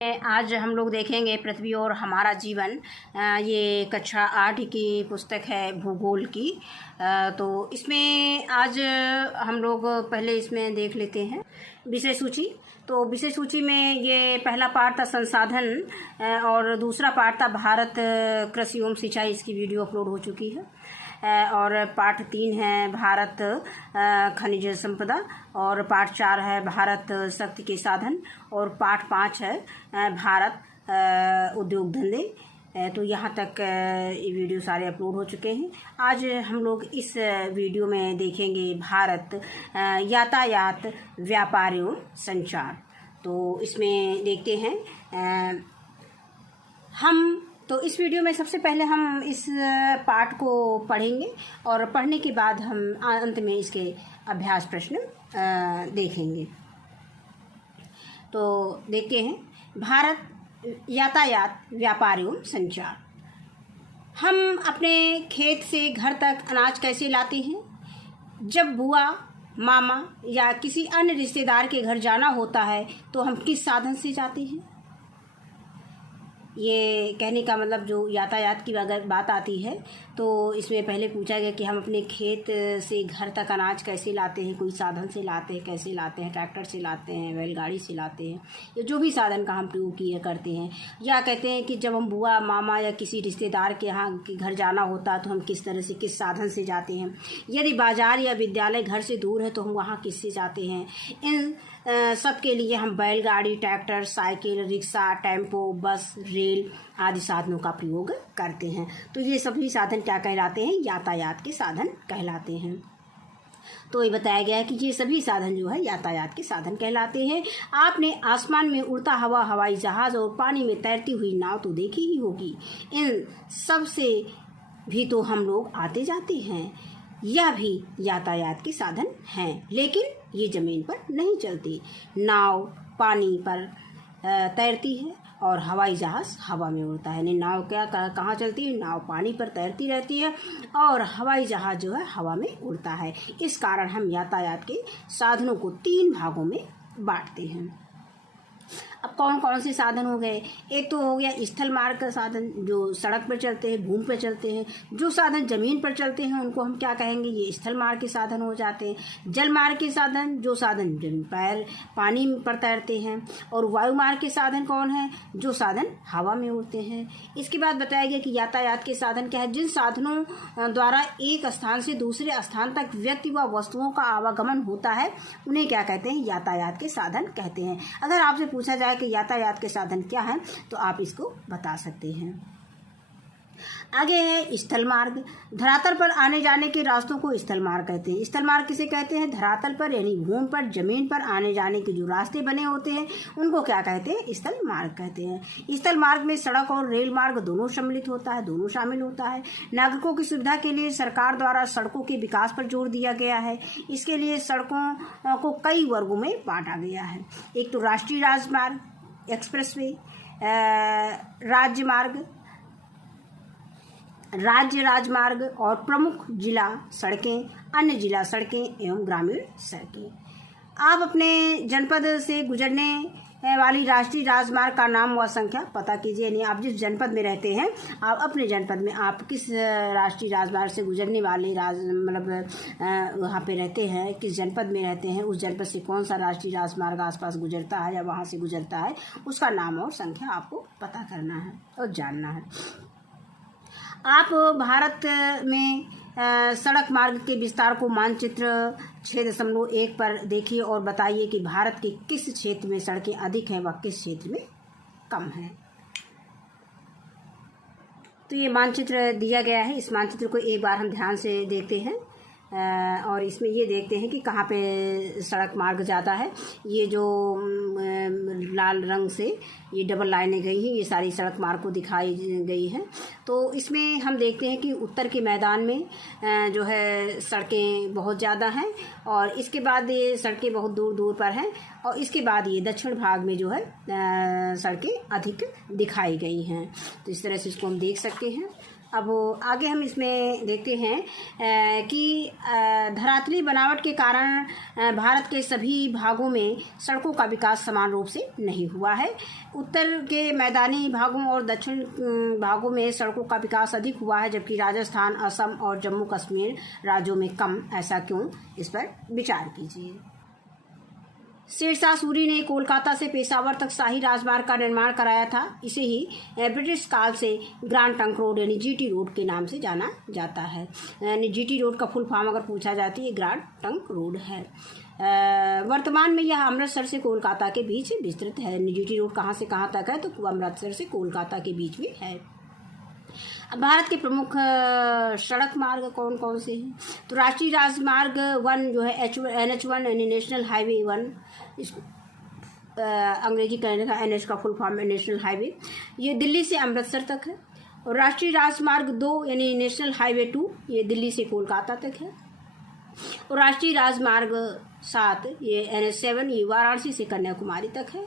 आज हम लोग देखेंगे पृथ्वी और हमारा जीवन। ये कक्षा 8 की पुस्तक है भूगोल की। तो इसमें आज हम लोग पहले इसमें देख लेते हैं विषय सूची। तो विषय सूची में ये पहला पाठ था संसाधन और दूसरा पाठ था भारत कृषि एवं सिंचाई। इसकी वीडियो अपलोड हो चुकी है। और पाठ 3 है भारत खनिज संपदा और पाठ 4 है भारत शक्ति के साधन और पाठ 5 है भारत उद्योग धंधे। तो यहाँ तक ये वीडियो सारे अपलोड हो चुके हैं। आज हम लोग इस वीडियो में देखेंगे भारत यातायात व्यापार एवं संचार। तो इसमें देखते हैं तो इस वीडियो में सबसे पहले हम इस पाठ को पढ़ेंगे और पढ़ने के बाद हम अंत में इसके अभ्यास प्रश्न देखेंगे। तो देखते हैं भारत यातायात व्यापार एवं संचार। हम अपने खेत से घर तक अनाज कैसे लाते हैं? जब बुआ, मामा या किसी अन्य रिश्तेदार के घर जाना होता है तो हम किस साधन से जाते हैं? ये कहने का मतलब जो यातायात की अगर बात आती है तो इसमें पहले पूछा गया कि हम अपने खेत से घर तक अनाज कैसे लाते हैं, कोई साधन से लाते हैं, कैसे लाते हैं, ट्रैक्टर से लाते हैं, बैलगाड़ी से लाते हैं, या जो भी साधन का हम प्रयोग किया करते हैं। या कहते हैं कि जब हम बुआ, मामा या किसी रिश्तेदार के यहाँ के घर जाना होता है तो हम किस तरह से, किस साधन से जाते हैं। यदि बाजार या विद्यालय घर से दूर है तो हम वहाँ किससे जाते हैं। इन सब के लिए हम बैलगाड़ी, ट्रैक्टर, साइकिल, रिक्शा, टेम्पो, बस, रेल आदि साधनों का प्रयोग करते हैं। तो ये सभी साधन क्या कहलाते हैं? यातायात के साधन कहलाते हैं। तो ये बताया गया है कि ये सभी साधन जो है यातायात के साधन कहलाते हैं। आपने आसमान में उड़ता हुआ हवाई जहाज और पानी में तैरती हुई नाव तो देखी ही होगी। इन सब से भी तो हम लोग आते जाते हैं। यह भी यातायात के साधन हैं, लेकिन ये ज़मीन पर नहीं चलती। नाव पानी पर तैरती है और हवाई जहाज़ हवा में उड़ता है। यानी नाव कहाँ चलती है? नाव पानी पर तैरती रहती है और हवाई जहाज़ जो है हवा में उड़ता है। इस कारण हम यातायात के साधनों को 3 भागों में बांटते हैं। अब कौन कौन से साधन हो गए? एक तो हो गया स्थल मार्ग का साधन, जो सड़क पर चलते हैं, भूमि पर चलते हैं। जो साधन जमीन पर चलते हैं उनको हम क्या कहेंगे? ये स्थल मार्ग के साधन हो जाते हैं। जल मार्ग के साधन, जो साधन पैर पानी पर तैरते हैं। और वायु मार्ग के साधन कौन है? जो साधन हवा में उड़ते हैं। इसके बाद बताया गया कि यातायात के साधन क्या है? जिन साधनों द्वारा एक स्थान से दूसरे स्थान तक व्यक्ति व वस्तुओं का आवागमन होता है उन्हें क्या कहते हैं? यातायात के साधन कहते हैं। अगर आपसे पूछा जाए कि यातायात के साधन क्या है तो आप इसको बता सकते हैं। आगे है स्थल मार्ग। धरातल पर आने जाने के रास्तों को स्थल मार्ग कहते हैं। स्थल मार्ग किसे कहते हैं? धरातल पर यानी भूमि पर, जमीन पर आने जाने के जो रास्ते बने होते हैं उनको क्या कहते हैं? स्थल मार्ग कहते हैं। स्थल मार्ग में सड़क और रेल मार्ग दोनों सम्मिलित होता है, दोनों शामिल होता है। नागरिकों की सुविधा के लिए सरकार द्वारा सड़कों के विकास पर जोर दिया गया है। इसके लिए सड़कों को कई वर्गों में बांटा गया है। एक तो राष्ट्रीय राजमार्ग, एक्सप्रेसवे, राज्य राजमार्ग और प्रमुख जिला सड़कें, अन्य जिला सड़कें एवं ग्रामीण सड़कें। आप अपने जनपद से गुजरने वाली राष्ट्रीय राजमार्ग का नाम व संख्या पता कीजिए। यानी आप जिस जनपद में रहते हैं, आप अपने जनपद में आप किस राष्ट्रीय राजमार्ग से गुजरने वाले वहाँ पे रहते हैं, किस जनपद में रहते हैं, उस जनपद से कौन सा राष्ट्रीय राजमार्ग आसपास गुजरता है या वहाँ से गुजरता है, उसका नाम और संख्या आपको पता करना है और जानना है। आप भारत में सड़क मार्ग के विस्तार को मानचित्र 6.1 पर देखिए और बताइए कि भारत के किस क्षेत्र में सड़कें अधिक हैं व किस क्षेत्र में कम हैं। तो ये मानचित्र दिया गया है। इस मानचित्र को एक बार हम ध्यान से देखते हैं और इसमें ये देखते हैं कि कहाँ पे सड़क मार्ग जाता है। ये जो लाल रंग से ये डबल लाइनें गई हैं, ये सारी सड़क मार्ग को दिखाई गई हैं। तो इसमें हम देखते हैं कि उत्तर के मैदान में जो है सड़कें बहुत ज़्यादा हैं और इसके बाद ये सड़कें बहुत दूर दूर पर हैं और इसके बाद ये दक्षिण भाग में जो है सड़कें अधिक दिखाई गई हैं। तो इस तरह से इसको हम देख सकते हैं। अब आगे हम इसमें देखते हैं कि धरातली बनावट के कारण भारत के सभी भागों में सड़कों का विकास समान रूप से नहीं हुआ है। उत्तर के मैदानी भागों और दक्षिण भागों में सड़कों का विकास अधिक हुआ है, जबकि राजस्थान, असम और जम्मू कश्मीर राज्यों में कम। ऐसा क्यों? इस पर विचार कीजिए। शेरशाह सूरी ने कोलकाता से पेशावर तक शाही राजमार्ग का निर्माण कराया था। इसे ही ब्रिटिश काल से ग्रैंड ट्रंक रोड यानी जीटी रोड के नाम से जाना जाता है। यानी जीटी रोड का फुल फॉर्म अगर पूछा जाती है ग्रैंड ट्रंक रोड है। वर्तमान में यह अमृतसर से कोलकाता के बीच विस्तृत है। जीटी रोड कहाँ से कहाँ तक है? तो अमृतसर से कोलकाता के बीच में है। अब भारत के प्रमुख सड़क मार्ग कौन कौन से हैं? तो राष्ट्रीय राजमार्ग 1 जो है NH1 यानी नेशनल हाईवे 1, इसको अंग्रेजी कहने का NH का फुल फॉर्म है नेशनल हाईवे, ये दिल्ली से अमृतसर तक है। और राष्ट्रीय राजमार्ग 2 यानी नेशनल हाईवे 2, ये दिल्ली से कोलकाता तक है। और राष्ट्रीय राजमार्ग 7 ये NH7, ये वाराणसी से कन्याकुमारी तक है।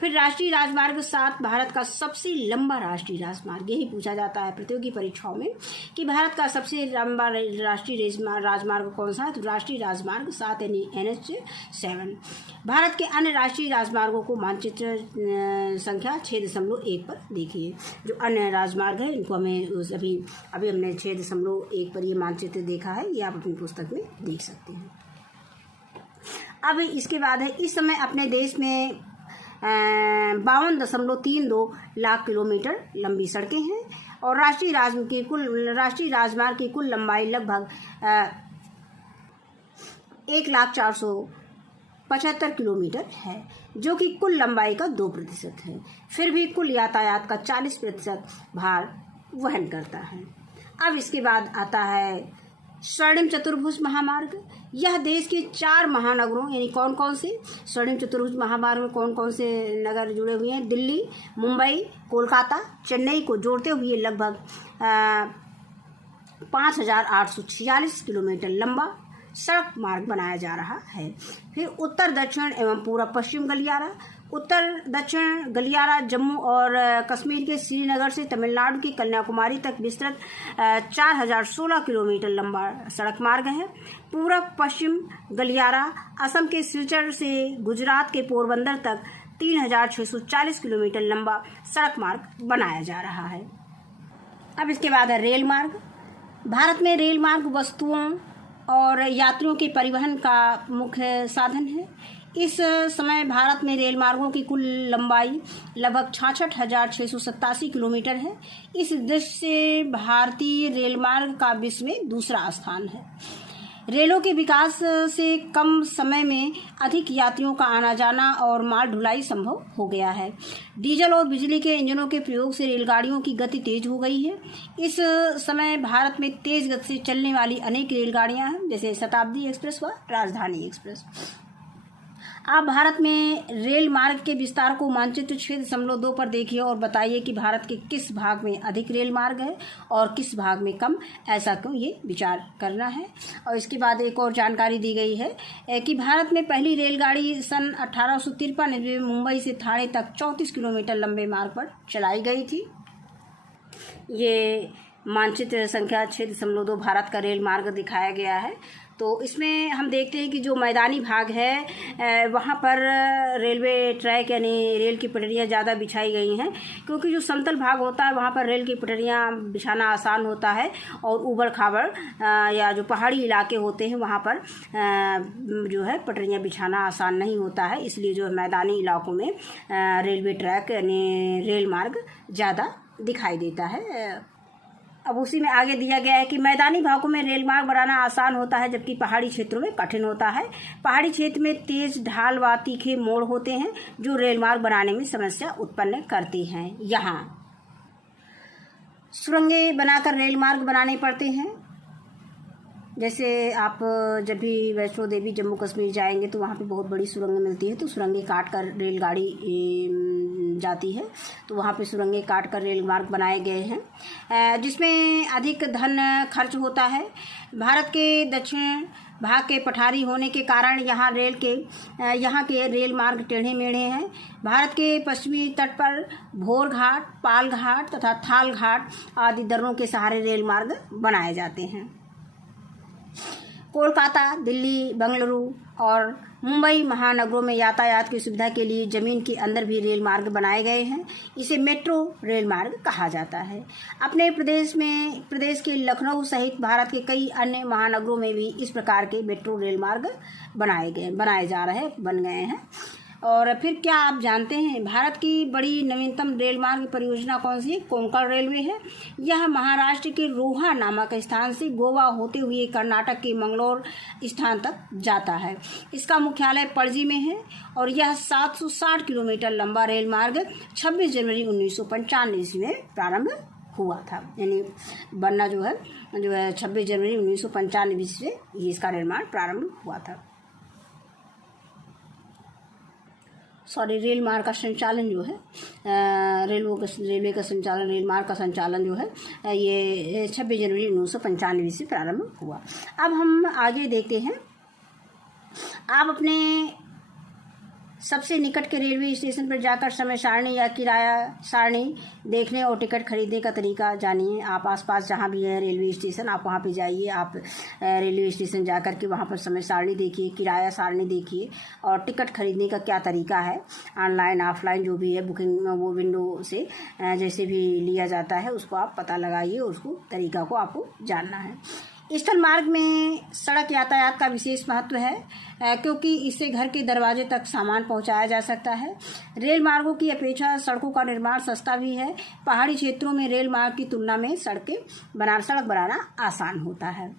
फिर राष्ट्रीय राजमार्ग 7 भारत का सबसे लंबा राष्ट्रीय राजमार्ग, यही पूछा जाता है प्रतियोगी परीक्षाओं में कि भारत का सबसे लंबा राष्ट्रीय राजमार्ग कौन सा है? तो राष्ट्रीय राजमार्ग 7 यानी NH7। भारत के अन्य राष्ट्रीय राजमार्गों को मानचित्र संख्या 6.1 पर देखिए। जो अन्य राजमार्ग है इनको हमें अभी हमने 6.1 पर ये मानचित्र देखा है, ये आप अपनी पुस्तक में देख सकते हैं। अब इसके बाद है, इस समय अपने देश में 52.32 लाख किलोमीटर लंबी सड़कें हैं और राष्ट्रीय राजमार्ग की कुल लंबाई लगभग 1,04,75 किलोमीटर है, जो कि कुल लंबाई का 2% है। फिर भी कुल यातायात का 40% भार वहन करता है। अब इसके बाद आता है स्वर्णिम चतुर्भुज महामार्ग। यह देश के 4 महानगरों यानी कौन कौन से स्वर्णिम चतुर्भुज महामार्ग में कौन कौन से नगर जुड़े हुए हैं? दिल्ली, मुंबई, कोलकाता, चेन्नई को जोड़ते हुए लगभग 5,846 किलोमीटर लंबा सड़क मार्ग बनाया जा रहा है। फिर उत्तर दक्षिण एवं पूर्व पश्चिम गलियारा। उत्तर दक्षिण गलियारा जम्मू और कश्मीर के श्रीनगर से तमिलनाडु की कन्याकुमारी तक विस्तृत 4,016 किलोमीटर लंबा सड़क मार्ग है। पूर्व पश्चिम गलियारा असम के सिलचर से गुजरात के पोरबंदर तक 3,640 किलोमीटर लंबा सड़क मार्ग बनाया जा रहा है। अब इसके बाद है रेल मार्ग। भारत में रेल मार्ग वस्तुओं और यात्रियों के परिवहन का मुख्य साधन है। इस समय भारत में रेल मार्गों की कुल लंबाई लगभग 66,687 किलोमीटर है। इस दृष्टि से भारतीय रेल मार्ग का विश्व में दूसरा स्थान है। रेलों के विकास से कम समय में अधिक यात्रियों का आना जाना और माल ढुलाई संभव हो गया है। डीजल और बिजली के इंजनों के प्रयोग से रेलगाड़ियों की गति तेज हो गई है। इस समय भारत में तेज गति से चलने वाली अनेक रेलगाड़ियां हैं, जैसे शताब्दी एक्सप्रेस व राजधानी एक्सप्रेस। आप भारत में रेल मार्ग के विस्तार को मानचित्र 6.2 पर देखिए और बताइए कि भारत के किस भाग में अधिक रेल मार्ग है और किस भाग में कम। ऐसा क्यों, ये विचार करना है। और इसके बाद एक और जानकारी दी गई है कि भारत में पहली रेलगाड़ी सन 1853 में मुंबई से ठाणे तक 34 किलोमीटर लंबे मार्ग पर चलाई गई थी। ये मानचित्र संख्या 6.2 भारत का रेल मार्ग दिखाया गया है। तो इसमें हम देखते हैं कि जो मैदानी भाग है वहाँ पर रेलवे ट्रैक यानी रेल की पटरियाँ ज़्यादा बिछाई गई हैं, क्योंकि जो समतल भाग होता है वहाँ पर रेल की पटरियाँ बिछाना आसान होता है और ऊबड़ खाबड़ या जो पहाड़ी इलाके होते हैं वहाँ पर जो है पटरियाँ बिछाना आसान नहीं होता है। इसलिए जो मैदानी इलाकों में रेलवे ट्रैक यानी रेल मार्ग ज़्यादा दिखाई देता है। अब उसी में आगे दिया गया है कि मैदानी भागों में रेल मार्ग बनाना आसान होता है, जबकि पहाड़ी क्षेत्रों में कठिन होता है। पहाड़ी क्षेत्र में तेज ढाल व तीखे मोड़ होते हैं जो रेल मार्ग बनाने में समस्या उत्पन्न करते हैं। यहाँ सुरंगें बनाकर रेल मार्ग बनाने पड़ते हैं। जैसे आप जब भी वैष्णो देवी जम्मू कश्मीर जाएंगे तो वहाँ पे बहुत बड़ी सुरंगें मिलती है, तो सुरंगें काट कर रेलगाड़ी जाती है, तो वहाँ पे सुरंगें काट कर रेल मार्ग बनाए गए हैं, जिसमें अधिक धन खर्च होता है। भारत के दक्षिण भाग के पठारी होने के कारण यहाँ के रेल मार्ग टेढ़े मेढ़े हैं। भारत के पश्चिमी तट पर भोर घाट, पाल घाट तथा थाल घाट आदि दर्रों के सहारे रेल मार्ग बनाए जाते हैं। कोलकाता, दिल्ली, बेंगलुरु और मुंबई महानगरों में यातायात की सुविधा के लिए जमीन के अंदर भी रेल मार्ग बनाए गए हैं। इसे मेट्रो रेल मार्ग कहा जाता है। अपने प्रदेश के लखनऊ सहित भारत के कई अन्य महानगरों में भी इस प्रकार के मेट्रो रेल मार्ग बन गए हैं। और फिर क्या आप जानते हैं भारत की बड़ी नवीनतम रेल मार्ग परियोजना कौन सी है? कोंकण रेलवे है। यह महाराष्ट्र के रोहा नामक स्थान से गोवा होते हुए कर्नाटक के मंगलोर स्थान तक जाता है। इसका मुख्यालय पणजी में है और यह 760 किलोमीटर लंबा रेल मार्ग 26 जनवरी 1995 ईस्वी में प्रारंभ हुआ था। यानी बनना जो है 26 जनवरी 1995 ईस्वी में इसका निर्माण प्रारंभ हुआ था। रेल मार्ग का संचालन जो है रेल मार्ग का संचालन जो है ये 26 जनवरी 1995 से प्रारंभ हुआ। अब हम आगे देखते हैं। आप अपने सबसे निकट के रेलवे स्टेशन पर जाकर समय सारणी या किराया सारणी देखने और टिकट खरीदने का तरीका जानिए। आप आसपास जहाँ भी है रेलवे स्टेशन, आप वहाँ पे जाइए। आप रेलवे स्टेशन जाकर के वहाँ पर समय सारणी देखिए, किराया सारणी देखिए और टिकट खरीदने का क्या तरीका है। ऑनलाइन ऑफलाइन जो भी है बुकिंग वो विंडो से जैसे भी लिया जाता है उसको आप पता लगाइए, उसको तरीका को आपको जानना है। स्थल मार्ग में सड़क यातायात का विशेष महत्व है क्योंकि इससे घर के दरवाजे तक सामान पहुंचाया जा सकता है। रेल मार्गों की अपेक्षा सड़कों का निर्माण सस्ता भी है। पहाड़ी क्षेत्रों में रेल मार्ग की तुलना में सड़क बनाना आसान होता है।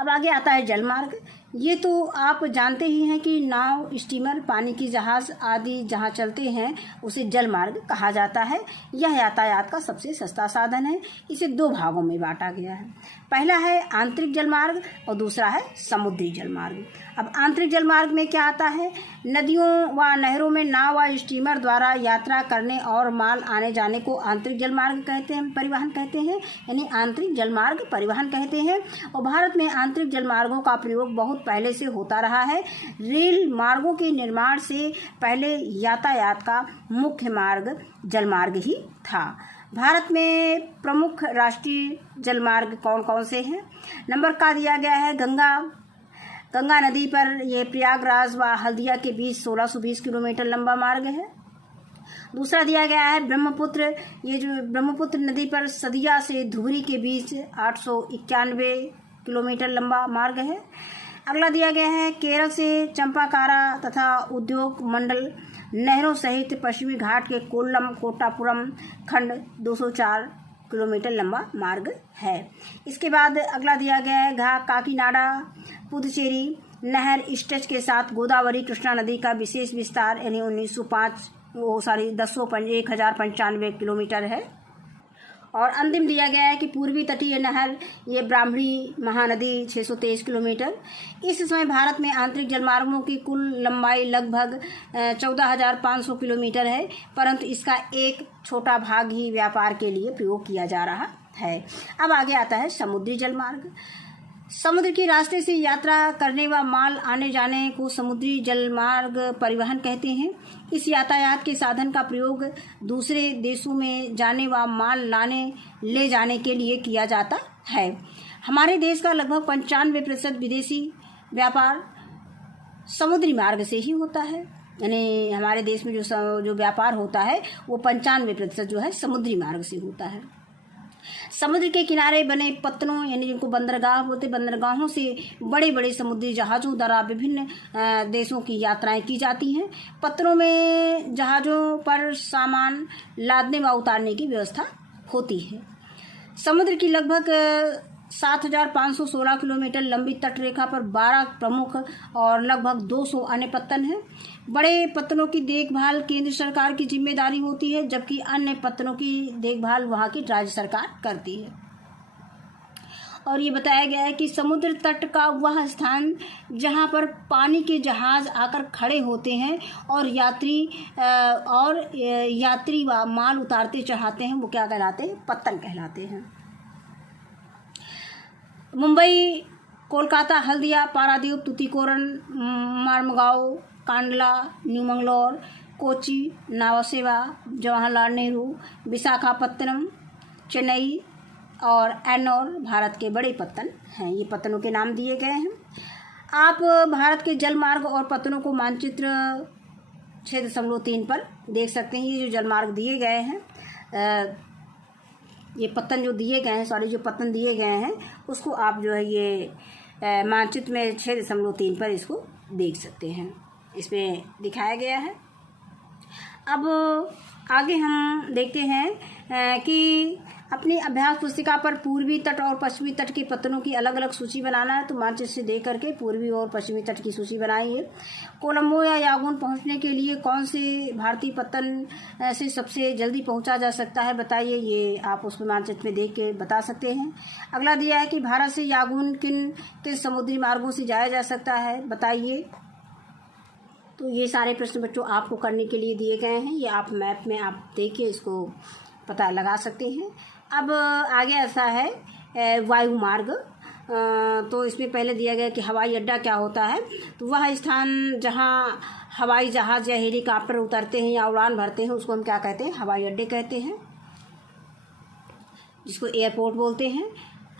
अब आगे आता है जल मार्ग। ये तो आप जानते ही हैं कि नाव, स्टीमर, पानी की जहाज आदि जहाँ चलते हैं उसे जल मार्ग कहा जाता है। यह यातायात का सबसे सस्ता साधन है। इसे दो भागों में बांटा गया है। पहला है आंतरिक जल मार्ग और दूसरा है समुद्री जल मार्ग। अब आंतरिक जल मार्ग में क्या आता है? नदियों व नहरों में नाव व स्टीमर द्वारा यात्रा करने और माल आने जाने को आंतरिक जल मार्ग परिवहन कहते हैं, यानी आंतरिक जल मार्ग परिवहन कहते हैं। और भारत में आंतरिक जल मार्गों का प्रयोग बहुत पहले से होता रहा है। रेल मार्गों के निर्माण से पहले यातायात का मुख्य मार्ग जल मार्ग ही था। भारत में प्रमुख राष्ट्रीय जल मार्ग कौन कौन से हैं? नंबर का दिया गया है गंगा नदी पर यह प्रयागराज व हल्दिया के बीच 1620 किलोमीटर लंबा मार्ग है। दूसरा दिया गया है ब्रह्मपुत्र। ये जो ब्रह्मपुत्र नदी पर सदिया से धुबरी के बीच 891 किलोमीटर लंबा मार्ग है। अगला दिया गया है केरल से चंपाकारा तथा उद्योग मंडल नहरों सहित पश्चिमी घाट के कोल्लम कोट्टापुरम खंड 204 किलोमीटर लंबा मार्ग है। इसके बाद अगला दिया गया है काकीनाडा पुदुचेरी नहर स्ट्रेच के साथ गोदावरी कृष्णा नदी का विशेष विस्तार यानी 1095 किलोमीटर है। और अंतिम दिया गया है कि पूर्वी तटीय नहर ये ब्राह्मणी महानदी 623 किलोमीटर। इस समय भारत में आंतरिक जलमार्गों की कुल लंबाई लगभग 14,500 किलोमीटर है, परंतु इसका एक छोटा भाग ही व्यापार के लिए प्रयोग किया जा रहा है। अब आगे आता है समुद्री जलमार्ग। समुद्र के रास्ते से यात्रा करने व माल आने जाने को समुद्री जलमार्ग परिवहन कहते हैं। इस यातायात के साधन का प्रयोग दूसरे देशों में जाने व माल ले जाने के लिए किया जाता है। हमारे देश का लगभग 95% विदेशी व्यापार समुद्री मार्ग से ही होता है। यानी हमारे देश में जो व्यापार होता है वो 95% जो है समुद्री मार्ग से होता है। समुद्र के किनारे बने पत्तनों यानी जिनको बंदरगाह बोलते, बंदरगाहों से बड़े बड़े समुद्री जहाज़ों द्वारा विभिन्न देशों की यात्राएं की जाती हैं। पत्तनों में जहाज़ों पर सामान लादने व उतारने की व्यवस्था होती है। समुद्र की लगभग 7,516 किलोमीटर लंबी तटरेखा पर 12 प्रमुख और लगभग 200 अन्य पत्तन हैं। बड़े पत्तनों की देखभाल केंद्र सरकार की जिम्मेदारी होती है, जबकि अन्य पत्तनों की देखभाल वहाँ की राज्य सरकार करती है। और ये बताया गया है कि समुद्र तट का वह स्थान जहाँ पर पानी के जहाज आकर खड़े होते हैं और यात्री व माल उतारते चढ़ाते हैं वो क्या कहलाते हैं? पत्तन कहलाते हैं। मुंबई कोलकाता, हल्दिया, पारादीप, तूतीकोरन, मार्मगांव, कांडला, न्यू मंगलोर, कोची, नावसेवा, जवाहरलाल नेहरू, विशाखापत्तनम, चेन्नई और एन्नौर भारत के बड़े पत्तन हैं। ये पत्तनों के नाम दिए गए हैं। आप भारत के जलमार्ग और पत्तनों को मानचित्र 6.3 पर देख सकते हैं। ये जो जलमार्ग दिए गए हैं, ये पत्तन जो दिए गए हैं, जो पत्तन दिए गए हैं, उसको आप जो है ये मानचित्र में 6.3 पर इसको देख सकते हैं। इसमें दिखाया गया है। अब आगे हम देखते हैं कि अपनी अभ्यास पुस्तिका पर पूर्वी तट और पश्चिमी तट के पत्तनों की अलग अलग सूची बनाना है। तो मानचित्र से देख करके पूर्वी और पश्चिमी तट की सूची बनाइए। कोलंबो या यांगून पहुंचने के लिए कौन से भारतीय पत्तन से सबसे जल्दी पहुंचा जा सकता है, बताइए। ये आप उसमें मानचित्र में देख के बता सकते हैं। अगला दिया है कि भारत से यांगून किन समुद्री मार्गों से जाया जा सकता है, बताइए। तो ये सारे प्रश्न बच्चों आपको करने के लिए दिए गए हैं। ये आप मैप में आप देखिए, इसको पता लगा सकते हैं। अब आगे ऐसा है वायु मार्ग। तो इसमें पहले दिया गया कि हवाई अड्डा क्या होता है। तो वह स्थान जहां हवाई जहाज़ या हेलीकॉप्टर उतरते हैं या उड़ान भरते हैं, उसको हम क्या कहते हैं, हवाई अड्डे कहते हैं, जिसको एयरपोर्ट बोलते हैं।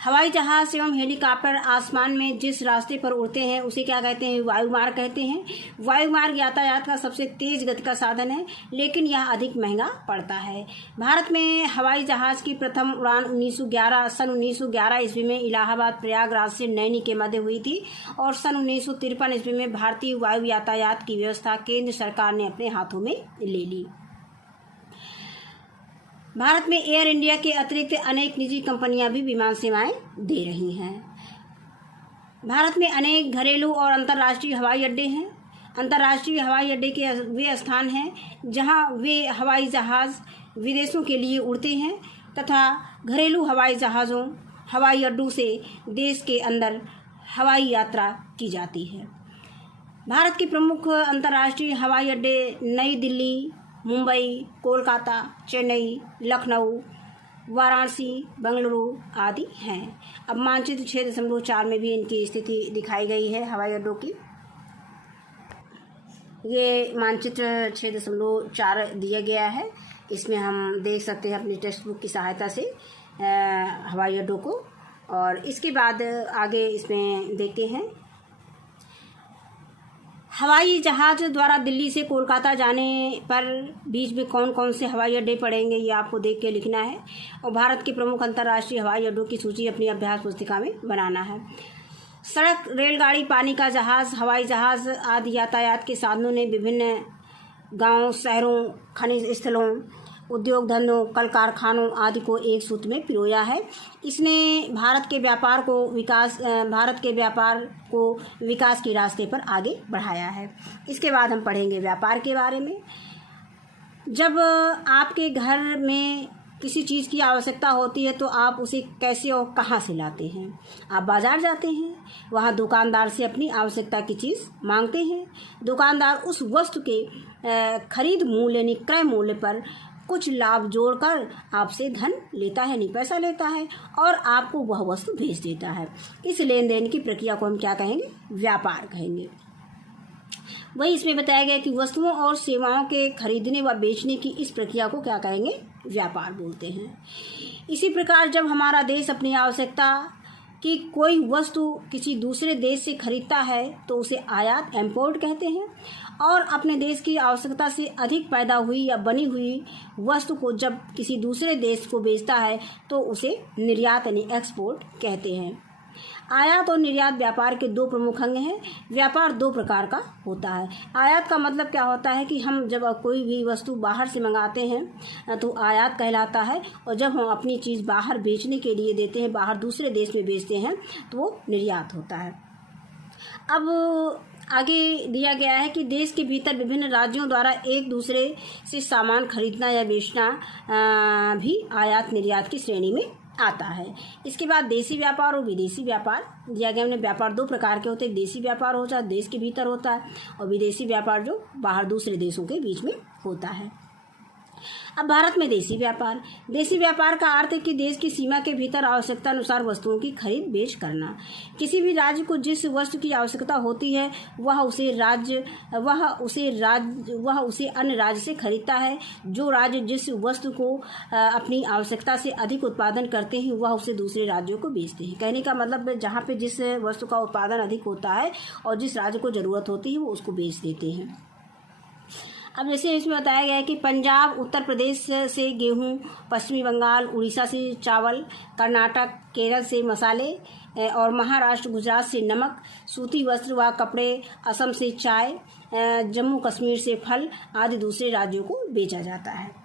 हवाई जहाज़ एवं हेलीकॉप्टर आसमान में जिस रास्ते पर उड़ते हैं उसे क्या कहते हैं, वायु मार्ग कहते हैं। वायु मार्ग यातायात का सबसे तेज गति का साधन है, लेकिन यह अधिक महंगा पड़ता है। भारत में हवाई जहाज़ की प्रथम उड़ान सन 1911 ईस्वी में इलाहाबाद प्रयागराज से नैनी के मध्य हुई थी और सन 1953 ईस्वी में भारतीय वायु यातायात की व्यवस्था केंद्र सरकार ने अपने हाथों में ले ली। भारत में एयर इंडिया के अतिरिक्त अनेक निजी कंपनियां भी विमान सेवाएं दे रही हैं। भारत में अनेक घरेलू और अंतर्राष्ट्रीय हवाई अड्डे हैं। अंतर्राष्ट्रीय हवाई अड्डे के वे स्थान हैं जहां वे हवाई जहाज़ विदेशों के लिए उड़ते हैं तथा घरेलू हवाई जहाज़ों हवाई अड्डों से देश के अंदर हवाई यात्रा की जाती है। भारत के प्रमुख अंतर्राष्ट्रीय हवाई अड्डे नई दिल्ली, मुंबई, कोलकाता, चेन्नई, लखनऊ, वाराणसी, बेंगलुरु आदि हैं। अब मानचित्र 6.4 में भी इनकी स्थिति दिखाई गई है हवाई अड्डों की। ये मानचित्र 6.4 दिया गया है। इसमें हम देख सकते हैं अपनी टेक्स्ट बुक की सहायता से हवाई अड्डों को। और इसके बाद आगे इसमें देखते हैं हवाई जहाज द्वारा दिल्ली से कोलकाता जाने पर बीच में कौन कौन से हवाई अड्डे पड़ेंगे, ये आपको देख के लिखना है। और भारत के प्रमुख अंतर्राष्ट्रीय हवाई अड्डों की सूची अपनी अभ्यास पुस्तिका में बनाना है। सड़क, रेलगाड़ी, पानी का जहाज़, हवाई जहाज़ आदि यातायात के साधनों ने विभिन्न गांवों, शहरों, खनिज स्थलों, उद्योग धंधों, कल कारखानों आदि को एक सूत्र में पिरोया है। इसने भारत के व्यापार को विकास के रास्ते पर आगे बढ़ाया है। इसके बाद हम पढ़ेंगे व्यापार के बारे में। जब आपके घर में किसी चीज़ की आवश्यकता होती है तो आप उसे कैसे और कहाँ से लाते हैं? आप बाज़ार जाते हैं, वहाँ दुकानदार से अपनी आवश्यकता की चीज़ मांगते हैं। दुकानदार उस वस्तु के खरीद मूल्य यानी क्रय मूल्य पर कुछ लाभ जोड़कर आपसे धन लेता है, नहीं पैसा लेता है, और आपको वह वस्तु भेज देता है। इस लेन देन की प्रक्रिया को हम क्या कहेंगे? व्यापार कहेंगे। वही इसमें बताया गया कि वस्तुओं और सेवाओं के खरीदने व बेचने की इस प्रक्रिया को क्या कहेंगे? व्यापार बोलते हैं। इसी प्रकार जब हमारा देश अपनी आवश्यकता कि कोई वस्तु किसी दूसरे देश से खरीदता है तो उसे आयात इम्पोर्ट कहते हैं, और अपने देश की आवश्यकता से अधिक पैदा हुई या बनी हुई वस्तु को जब किसी दूसरे देश को बेचता है तो उसे निर्यात यानी एक्सपोर्ट कहते हैं। आयात और निर्यात व्यापार के दो प्रमुख अंग हैं। व्यापार दो प्रकार का होता है। आयात का मतलब क्या होता है कि हम जब कोई भी वस्तु बाहर से मंगाते हैं तो आयात कहलाता है, और जब हम अपनी चीज़ बाहर बेचने के लिए देते हैं, बाहर दूसरे देश में बेचते हैं, तो वो निर्यात होता है। अब आगे दिया गया है कि देश के भीतर विभिन्न राज्यों द्वारा एक दूसरे से सामान खरीदना या बेचना भी आयात निर्यात की श्रेणी में आता है। इसके बाद देशी व्यापार और विदेशी व्यापार दिया गया। हमने व्यापार दो प्रकार के होते हैं। देशी व्यापार होता है देश के भीतर होता है, और विदेशी व्यापार जो बाहर दूसरे देशों के बीच में होता है। अब भारत में देसी व्यापार का अर्थ है कि देश की सीमा के भीतर आवश्यकता अनुसार वस्तुओं की खरीद बेच करना। किसी भी राज्य को जिस वस्तु की आवश्यकता होती है वह उसे अन्य राज्य से खरीदता है। जो राज्य जिस वस्तु को अपनी आवश्यकता से अधिक उत्पादन करते हैं वह उसे दूसरे राज्यों को बेचते हैं। कहने का मतलब जहाँ पे जिस वस्तु का उत्पादन अधिक होता है और जिस राज्य को जरूरत होती है वो उसको बेच देते हैं। अब जैसे इसमें बताया गया है कि पंजाब उत्तर प्रदेश से गेहूं, पश्चिमी बंगाल उड़ीसा से चावल, कर्नाटक केरल से मसाले और महाराष्ट्र गुजरात से नमक, सूती वस्त्र व कपड़े, असम से चाय, जम्मू कश्मीर से फल आदि दूसरे राज्यों को बेचा जाता है।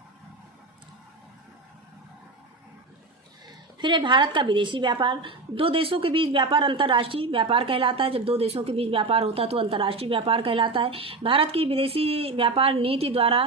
फिर है भारत का विदेशी व्यापार। दो देशों के बीच व्यापार अंतर्राष्ट्रीय व्यापार कहलाता है। जब दो देशों के बीच व्यापार होता है तो अंतर्राष्ट्रीय व्यापार कहलाता है। भारत की विदेशी व्यापार नीति द्वारा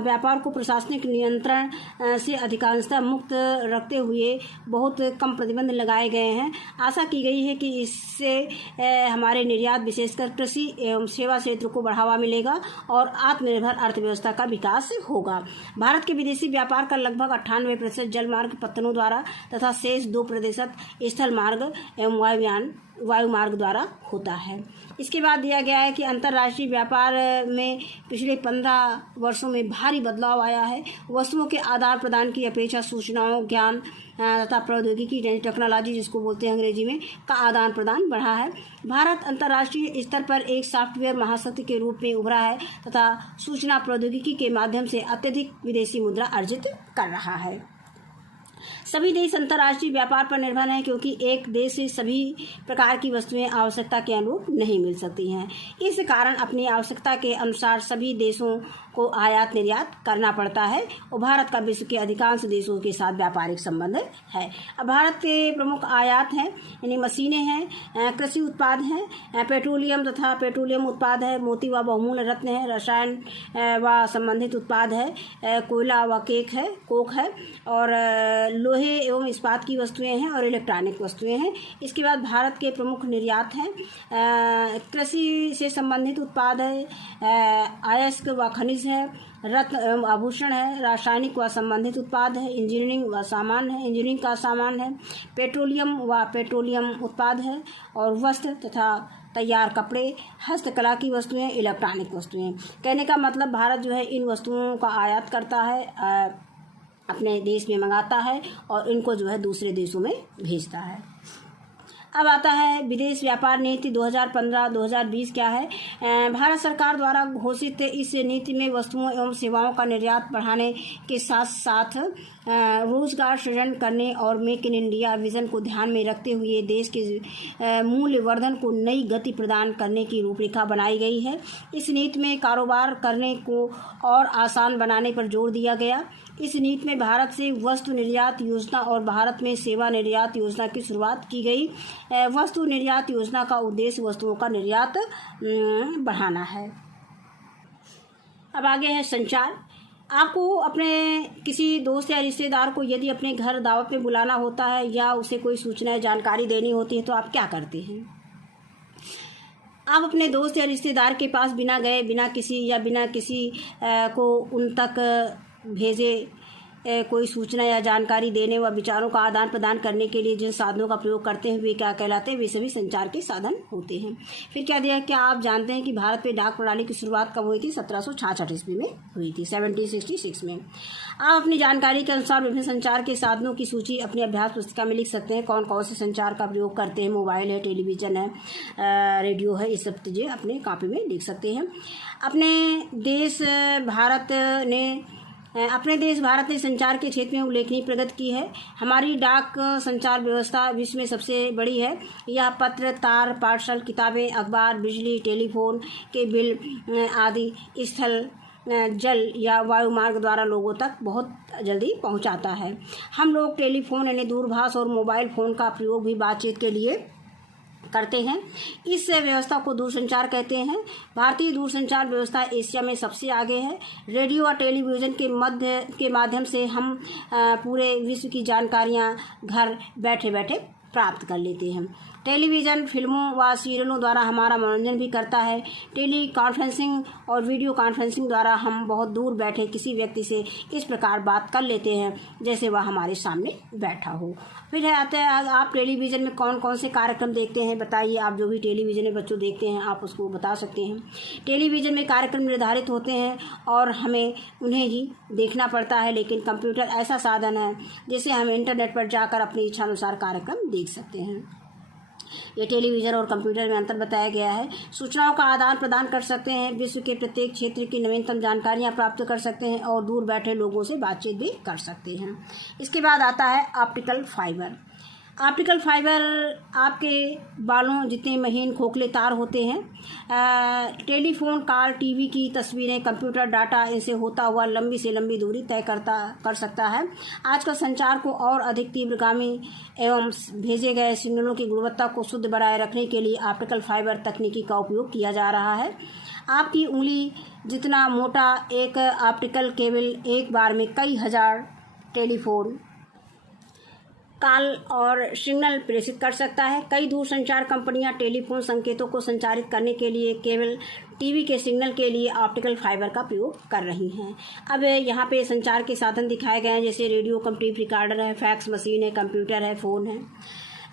व्यापार को प्रशासनिक नियंत्रण से अधिकांशतः मुक्त रखते हुए बहुत कम प्रतिबंध लगाए गए हैं। आशा की गई है कि इससे हमारे निर्यात विशेषकर कृषि एवं सेवा क्षेत्र को बढ़ावा मिलेगा और आत्मनिर्भर अर्थव्यवस्था का विकास होगा। भारत के विदेशी व्यापार का लगभग 98% जल मार्ग पत्तनों द्वारा तथा शेष 2% स्थल मार्ग एवं वायु मार्ग द्वारा होता है। इसके बाद दिया गया है कि अंतर्राष्ट्रीय व्यापार में पिछले 15 वर्षों में भारी बदलाव आया है। वस्तुओं के आदान प्रदान की अपेक्षा सूचनाओं, ज्ञान तथा प्रौद्योगिकी टेक्नोलॉजी जिसको बोलते हैं अंग्रेजी में का आदान प्रदान बढ़ा है। भारत अंतर्राष्ट्रीय स्तर पर एक सॉफ्टवेयर महाशक्ति के रूप में उभरा है तथा सूचना प्रौद्योगिकी के माध्यम से अत्यधिक विदेशी मुद्रा अर्जित कर रहा है। सभी देश अंतर्राष्ट्रीय व्यापार पर निर्भर हैं क्योंकि एक देश से सभी प्रकार की वस्तुएं आवश्यकता के अनुरूप नहीं मिल सकती हैं। इस कारण अपनी आवश्यकता के अनुसार सभी देशों को आयात निर्यात करना पड़ता है और भारत का विश्व के अधिकांश देशों के साथ व्यापारिक संबंध है। अब भारत के प्रमुख आयात हैं यानी मशीनें हैं, कृषि उत्पाद हैं, पेट्रोलियम तथा पेट्रोलियम उत्पाद है, मोती व बहुमूल्य रत्न है, रसायन व संबंधित उत्पाद है, कोयला व कोक है और लोहे एवं इस्पात की वस्तुएं हैं और इलेक्ट्रॉनिक वस्तुएं हैं। इसके बाद भारत के प्रमुख निर्यात हैं कृषि से संबंधित उत्पाद है, अयस्क व खनिज है, रत्न एवं आभूषण है, रासायनिक व संबंधित उत्पाद है, इंजीनियरिंग का सामान है, पेट्रोलियम उत्पाद है और वस्त्र तथा तैयार कपड़े, हस्तकला की वस्तुएं, इलेक्ट्रॉनिक वस्तुएं। कहने का मतलब भारत जो है इन वस्तुओं का आयात करता है, अपने देश में मंगाता है और इनको जो है दूसरे देशों में भेजता है। अब आता है विदेश व्यापार नीति 2015-2020 क्या है। भारत सरकार द्वारा घोषित इस नीति में वस्तुओं एवं सेवाओं का निर्यात बढ़ाने के साथ साथ रोजगार सृजन करने और मेक इन इंडिया विजन को ध्यान में रखते हुए देश के मूल्यवर्धन को नई गति प्रदान करने की रूपरेखा बनाई गई है। इस नीति में कारोबार करने को और आसान बनाने पर जोर दिया गया। इस नीति में भारत से वस्तु निर्यात योजना और भारत में सेवा निर्यात योजना की शुरुआत की गई। वस्तु निर्यात योजना का उद्देश्य वस्तुओं का निर्यात बढ़ाना है। अब आगे है संचार। आपको अपने किसी दोस्त या रिश्तेदार को यदि अपने घर दावत में बुलाना होता है या उसे कोई सूचना या जानकारी देनी होती है तो आप क्या करते हैं? आप अपने दोस्त या रिश्तेदार के पास बिना गए बिना किसी को उन तक भेजे कोई सूचना या जानकारी देने व विचारों का आदान प्रदान करने के लिए जिन साधनों का प्रयोग करते हैं वे क्या कहलाते हैं? वे सभी संचार के साधन होते हैं। फिर क्या दिया, क्या आप जानते हैं कि भारत में डाक प्रणाली की शुरुआत कब हुई थी? 1766 ईस्वी में हुई थी, 1766 में। आप अपनी जानकारी के अनुसार विभिन्न संचार के साधनों की सूची अपनी अभ्यास पुस्तिका में लिख सकते हैं। कौन कौन से संचार का प्रयोग करते हैं? मोबाइल है, टेलीविज़न है, रेडियो है, ये सब चीज़ें अपने कॉपी में लिख सकते हैं। अपने देश भारत ने संचार के क्षेत्र में उल्लेखनीय प्रगति की है। हमारी डाक संचार व्यवस्था विश्व में सबसे बड़ी है। यह पत्र, तार, पार्सल, किताबें, अखबार, बिजली, टेलीफोन के बिल आदि स्थल, जल या वायु मार्ग द्वारा लोगों तक बहुत जल्दी पहुंचाता है। हम लोग टेलीफोन यानी दूरभाष और मोबाइल फ़ोन का प्रयोग भी बातचीत के लिए करते हैं। इस व्यवस्था को दूरसंचार कहते हैं। भारतीय दूरसंचार व्यवस्था एशिया में सबसे आगे है। रेडियो और टेलीविज़न के माध्यम से हम पूरे विश्व की जानकारियां घर बैठे बैठे प्राप्त कर लेते हैं। टेलीविज़न फिल्मों व सीरियलों द्वारा हमारा मनोरंजन भी करता है। टेली कॉन्फ्रेंसिंग और वीडियो कॉन्फ्रेंसिंग द्वारा हम बहुत दूर बैठे किसी व्यक्ति से इस प्रकार बात कर लेते हैं जैसे वह हमारे सामने बैठा हो। फिर आते हैं आप टेलीविज़न में कौन कौन से कार्यक्रम देखते हैं, बताइए। आप जो भी टेलीविज़न में बच्चों देखते हैं आप उसको बता सकते हैं। टेलीविज़न में कार्यक्रम निर्धारित होते हैं और हमें उन्हें ही देखना पड़ता है, लेकिन कंप्यूटर ऐसा साधन है जिसे हम इंटरनेट पर जाकर अपनी इच्छानुसार कार्यक्रम देख सकते हैं। ये टेलीविज़न और कंप्यूटर में अंतर बताया गया है। सूचनाओं का आदान प्रदान कर सकते हैं, विश्व के प्रत्येक क्षेत्र की नवीनतम जानकारियां प्राप्त कर सकते हैं और दूर बैठे लोगों से बातचीत भी कर सकते हैं। इसके बाद आता है ऑप्टिकल फाइबर। ऑप्टिकल फाइबर आपके बालों जितने महीन खोखले तार होते हैं। टेलीफोन कॉल, टीवी की तस्वीरें, कंप्यूटर डाटा, इनसे होता हुआ लंबी से लंबी दूरी तय कर सकता है। आजकल संचार को और अधिक तीव्रगामी एवं भेजे गए सिग्नलों की गुणवत्ता को शुद्ध बनाए रखने के लिए ऑप्टिकल फाइबर तकनीकी का उपयोग किया जा रहा है। आपकी उंगली जितना मोटा एक ऑप्टिकल केबल एक बार में कई हजार टेलीफोन कॉल और सिग्नल प्रेषित कर सकता है। कई दूरसंचार कंपनियां टेलीफोन संकेतों को संचारित करने के लिए केवल टीवी के सिग्नल के लिए ऑप्टिकल फाइबर का प्रयोग कर रही हैं। अब यहाँ पे संचार के साधन दिखाए गए हैं, जैसे रेडियो, टेप रिकॉर्डर है, फैक्स मशीन है, कंप्यूटर है, फ़ोन है।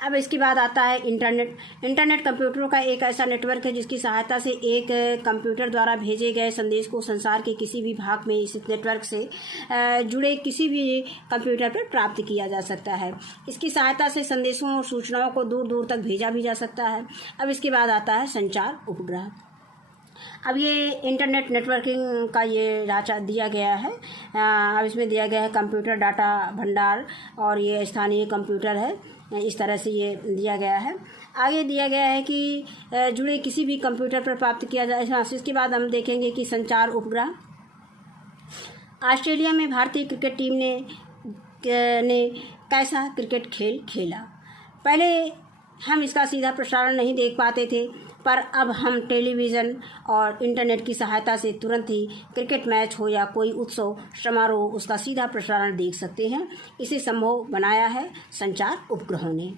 अब इसके बाद आता है इंटरनेट। इंटरनेट कंप्यूटरों का एक ऐसा नेटवर्क है जिसकी सहायता से एक कंप्यूटर द्वारा भेजे गए संदेश को संसार के किसी भी भाग में इस नेटवर्क से जुड़े किसी भी कंप्यूटर पर प्राप्त किया जा सकता है। इसकी सहायता से संदेशों और सूचनाओं को दूर दूर तक भेजा भी जा सकता है। अब इसके बाद आता है संचार उपग्रह। अब ये इंटरनेट नेटवर्किंग का ये ढांचा दिया गया है। अब इसमें दिया गया है कंप्यूटर डाटा भंडार और ये स्थानीय कंप्यूटर है, इस तरह से ये दिया गया है। आगे दिया गया है कि जुड़े किसी भी कंप्यूटर पर प्राप्त किया जाए। इसके बाद हम देखेंगे कि संचार उपग्रह। ऑस्ट्रेलिया में भारतीय क्रिकेट टीम ने कैसा क्रिकेट खेल खेला। पहले हम इसका सीधा प्रसारण नहीं देख पाते थे, पर अब हम टेलीविज़न और इंटरनेट की सहायता से तुरंत ही क्रिकेट मैच हो या कोई उत्सव समारोह उसका सीधा प्रसारण देख सकते हैं। इसे संभव बनाया है संचार उपग्रहों ने।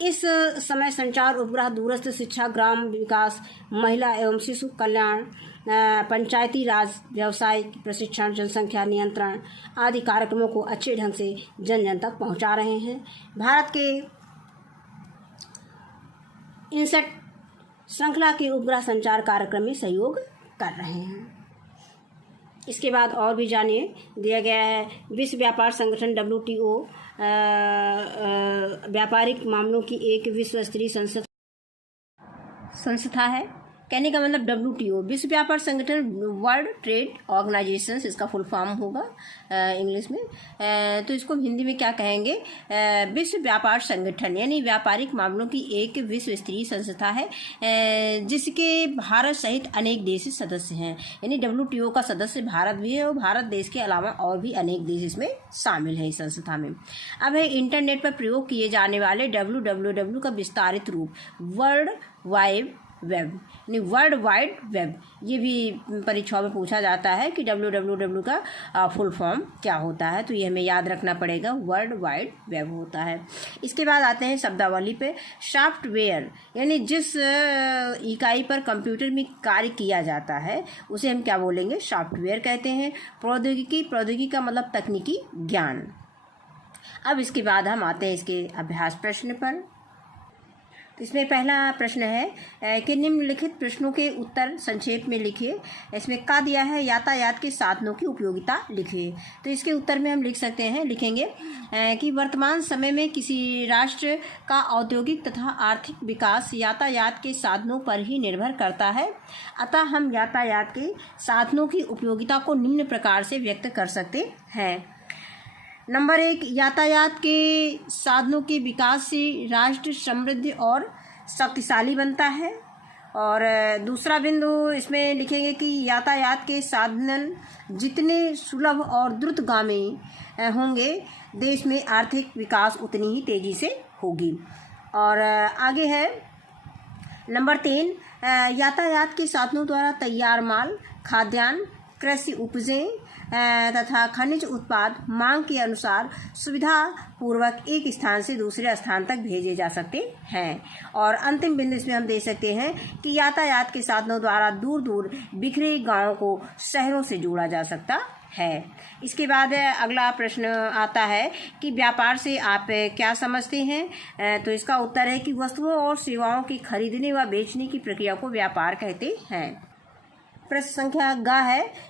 इस समय संचार उपग्रह दूरस्थ शिक्षा, ग्राम विकास, महिला एवं शिशु कल्याण, पंचायती राज, व्यावसायिक प्रशिक्षण, जनसंख्या नियंत्रण आदि कार्यक्रमों को अच्छे ढंग से जन जन तक पहुंचा रहे हैं। भारत के इनसेट श्रृंखला के उपग्रह संचार कार्यक्रम में सहयोग कर रहे हैं। इसके बाद और भी जानिए, दिया गया है विश्व व्यापार संगठन WTO व्यापारिक मामलों की एक विश्व स्तरीय संस्था है। कहने का मतलब WTO विश्व व्यापार संगठन, वर्ल्ड ट्रेड ऑर्गेनाइजेशन इसका फुल फॉर्म होगा इंग्लिश में। तो इसको हिंदी में क्या कहेंगे, विश्व व्यापार संगठन, यानी व्यापारिक मामलों की एक विश्व स्तरीय संस्था है जिसके भारत सहित अनेक देश सदस्य हैं। यानी WTO का सदस्य भारत भी है और भारत देश के अलावा और भी अनेक देश इसमें शामिल हैं इस संस्था में। अब है इंटरनेट पर प्रयोग किए जाने वाले WWW का विस्तारित रूप वर्ल्ड वाइड वेब, यानी वर्ल्ड वाइड वेब। ये भी परीक्षाओं में पूछा जाता है कि WWW का फुल फॉर्म क्या होता है, तो ये हमें याद रखना पड़ेगा, वर्ल्ड वाइड वेब होता है। इसके बाद आते हैं शब्दावली पे। सॉफ्टवेयर यानी जिस इकाई पर कंप्यूटर में कार्य किया जाता है उसे हम क्या बोलेंगे, सॉफ्टवेयर कहते हैं। प्रौद्योगिकी का मतलब तकनीकी ज्ञान। अब इसके बाद हम आते हैं इसके अभ्यास प्रश्न पर। इसमें पहला प्रश्न है कि निम्नलिखित प्रश्नों के उत्तर संक्षेप में लिखिए। इसमें का दिया है, यातायात के साधनों की उपयोगिता लिखिए। तो इसके उत्तर में हम लिखेंगे कि वर्तमान समय में किसी राष्ट्र का औद्योगिक तथा आर्थिक विकास यातायात के साधनों पर ही निर्भर करता है। अतः हम यातायात के साधनों की उपयोगिता को निम्न प्रकार से व्यक्त कर सकते हैं। नंबर 1, यातायात के साधनों के विकास से राष्ट्र समृद्ध और शक्तिशाली बनता है। और दूसरा बिंदु इसमें लिखेंगे कि यातायात के साधन जितने सुलभ और द्रुतगामी होंगे, देश में आर्थिक विकास उतनी ही तेजी से होगी। और आगे है नंबर 3, यातायात के साधनों द्वारा तैयार माल, खाद्यान्न, कृषि उपजें तथा खनिज उत्पाद मांग के अनुसार सुविधा पूर्वक एक स्थान से दूसरे स्थान तक भेजे जा सकते हैं। और अंतिम बिंदु इसमें हम दे सकते हैं कि यातायात के साधनों द्वारा दूर दूर बिखरे गांवों को शहरों से जोड़ा जा सकता है। इसके बाद अगला प्रश्न आता है कि व्यापार से आप क्या समझते हैं। तो इसका उत्तर है कि वस्तुओं और सेवाओं की खरीदने व बेचने की प्रक्रिया को व्यापार कहते हैं। प्रश्न संख्या ग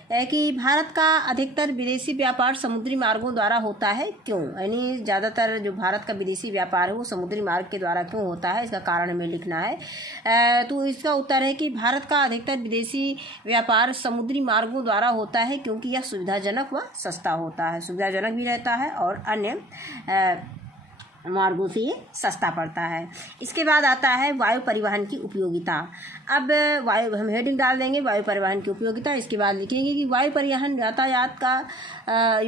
है कि भारत का अधिकतर विदेशी व्यापार समुद्री मार्गों द्वारा होता है, क्यों? यानी ज़्यादातर जो भारत का विदेशी व्यापार है वो समुद्री मार्ग के द्वारा क्यों होता है, इसका कारण हमें लिखना है। तो इसका उत्तर है कि भारत का अधिकतर विदेशी व्यापार समुद्री मार्गों द्वारा होता है क्योंकि यह सुविधाजनक व सस्ता होता है, सुविधाजनक भी रहता है और अन्य मार्गों से ये सस्ता पड़ता है। इसके बाद आता है वायु परिवहन की उपयोगिता। अब वायु हम हेडिंग डाल देंगे वायु परिवहन की उपयोगिता। इसके बाद लिखेंगे कि वायु परिवहन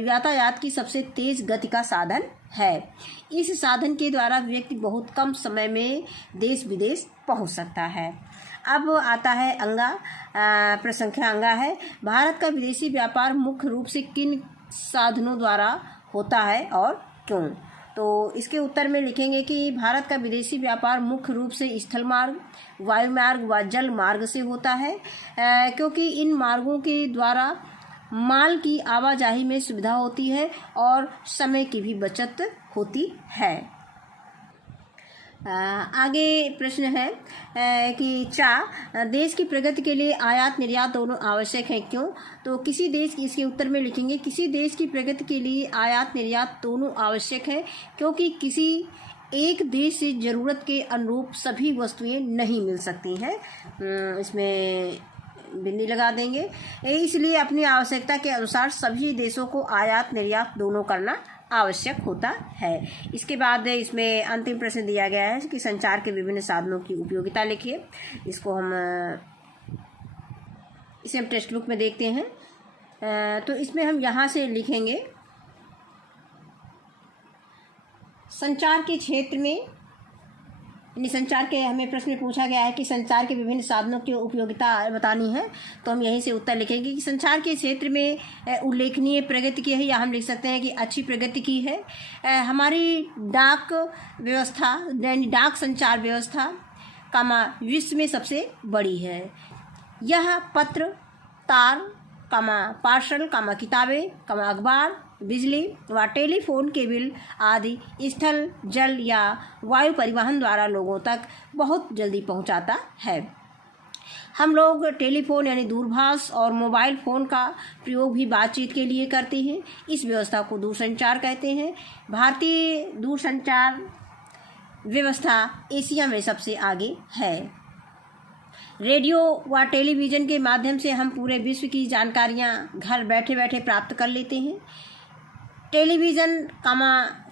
यातायात की सबसे तेज गति का साधन है। इस साधन के द्वारा व्यक्ति बहुत कम समय में देश विदेश पहुंच सकता है। अब आता है अंगा। प्रश्न संख्या अंगा है, भारत का विदेशी व्यापार मुख्य रूप से किन साधनों द्वारा होता है और क्यों? तो इसके उत्तर में लिखेंगे कि भारत का विदेशी व्यापार मुख्य रूप से स्थल मार्ग, वायु मार्ग व जल मार्ग से होता है, क्योंकि इन मार्गों के द्वारा माल की आवाजाही में सुविधा होती है और समय की भी बचत होती है। आगे प्रश्न है कि देश की प्रगति के लिए आयात निर्यात दोनों आवश्यक है, क्यों? तो किसी देश की, इसके उत्तर में लिखेंगे किसी देश की प्रगति के लिए आयात निर्यात दोनों आवश्यक है क्योंकि किसी एक देश से ज़रूरत के अनुरूप सभी वस्तुएं नहीं मिल सकती हैं। इसमें बिंदी लगा देंगे। इसलिए अपनी आवश्यकता के अनुसार सभी देशों को आयात निर्यात दोनों करना आवश्यक होता है। इसके बाद इसमें अंतिम प्रश्न दिया गया है कि संचार के विभिन्न साधनों की उपयोगिता लिखिए। इसको हम इसे हम टेक्स्ट बुक में देखते हैं। तो इसमें हम यहाँ से लिखेंगे संचार के क्षेत्र में, संचार के हमें प्रश्न में पूछा गया है कि संचार के विभिन्न साधनों की उपयोगिता बतानी है, तो हम यहीं से उत्तर लिखेंगे कि संचार के क्षेत्र में उल्लेखनीय प्रगति की है, या हम लिख सकते हैं कि अच्छी प्रगति की है। हमारी डाक व्यवस्था यानी डाक संचार व्यवस्था विश्व में सबसे बड़ी है। यह पत्र, तार, पार्सल, किताबें, अखबार, बिजली व टेलीफोन केबल आदि स्थल, जल या वायु परिवहन द्वारा लोगों तक बहुत जल्दी पहुंचाता है। हम लोग टेलीफोन यानी दूरभाष और मोबाइल फ़ोन का प्रयोग भी बातचीत के लिए करते हैं। इस व्यवस्था को दूरसंचार कहते हैं। भारतीय दूरसंचार व्यवस्था एशिया में सबसे आगे है। रेडियो व टेलीविज़न के माध्यम से हम पूरे विश्व की जानकारियाँ घर बैठे बैठे प्राप्त कर लेते हैं। टेलीविज़न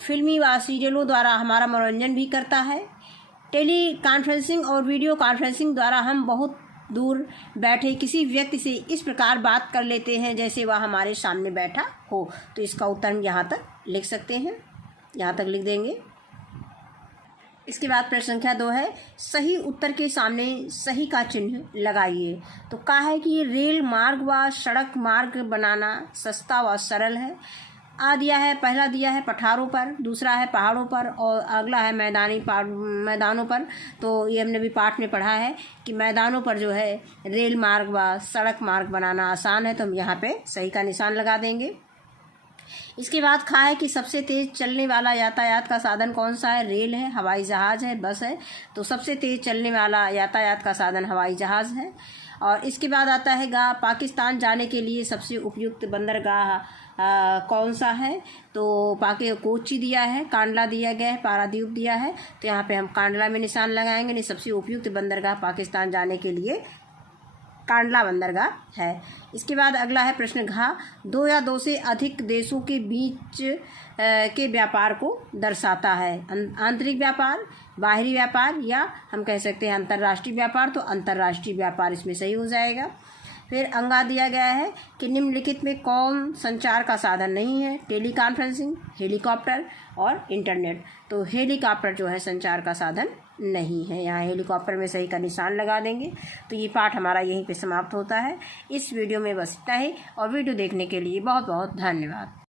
फिल्मी व सीरियलों द्वारा हमारा मनोरंजन भी करता है। टेली कॉन्फ्रेंसिंग और वीडियो कॉन्फ्रेंसिंग द्वारा हम बहुत दूर बैठे किसी व्यक्ति से इस प्रकार बात कर लेते हैं जैसे वह हमारे सामने बैठा हो। तो इसका उत्तर हम यहाँ तक लिख सकते हैं, यहाँ तक लिख देंगे। इसके बाद प्रश्न संख्या 2 है, सही उत्तर के सामने सही का चिन्ह लगाइए। तो कहा है कि रेल मार्ग व सड़क मार्ग बनाना सस्ता व सरल है। दिया है, पहला दिया है पठारों पर, दूसरा है पहाड़ों पर और अगला है मैदानों पर। तो ये हमने भी पाठ में पढ़ा है कि मैदानों पर जो है रेल मार्ग व सड़क मार्ग बनाना आसान है, तो हम यहाँ पे सही का निशान लगा देंगे। इसके बाद कहा है कि सबसे तेज चलने वाला यातायात का साधन कौन सा है? रेल है, हवाई जहाज़ है, बस है। तो सबसे तेज चलने वाला यातायात का साधन हवाई जहाज़ है। और इसके बाद आता है पाकिस्तान जाने के लिए सबसे उपयुक्त बंदरगाह कौन सा है? तो कोच्चि दिया है, कांडला दिया गया है, पारादीप दिया है। तो यहाँ पे हम कांडला में निशान लगाएंगे। नहीं, सबसे उपयुक्त बंदरगाह पाकिस्तान जाने के लिए कांडला बंदरगाह है। इसके बाद अगला है प्रश्न घ, 2 या 2 से अधिक देशों के बीच के व्यापार को दर्शाता है। आंतरिक व्यापार, बाहरी व्यापार, या हम कह सकते हैं अंतर्राष्ट्रीय व्यापार। तो अंतर्राष्ट्रीय व्यापार इसमें सही हो जाएगा। फिर अंगा दिया गया है कि निम्नलिखित में कौन संचार का साधन नहीं है? टेली कॉन्फ्रेंसिंग, हेलीकॉप्टर और इंटरनेट। तो हेलीकॉप्टर जो है संचार का साधन नहीं है। यहाँ हेलीकॉप्टर में सही का निशान लगा देंगे। तो ये पाठ हमारा यहीं पे समाप्त होता है। इस वीडियो में बस इतना ही और वीडियो देखने के लिए बहुत बहुत धन्यवाद।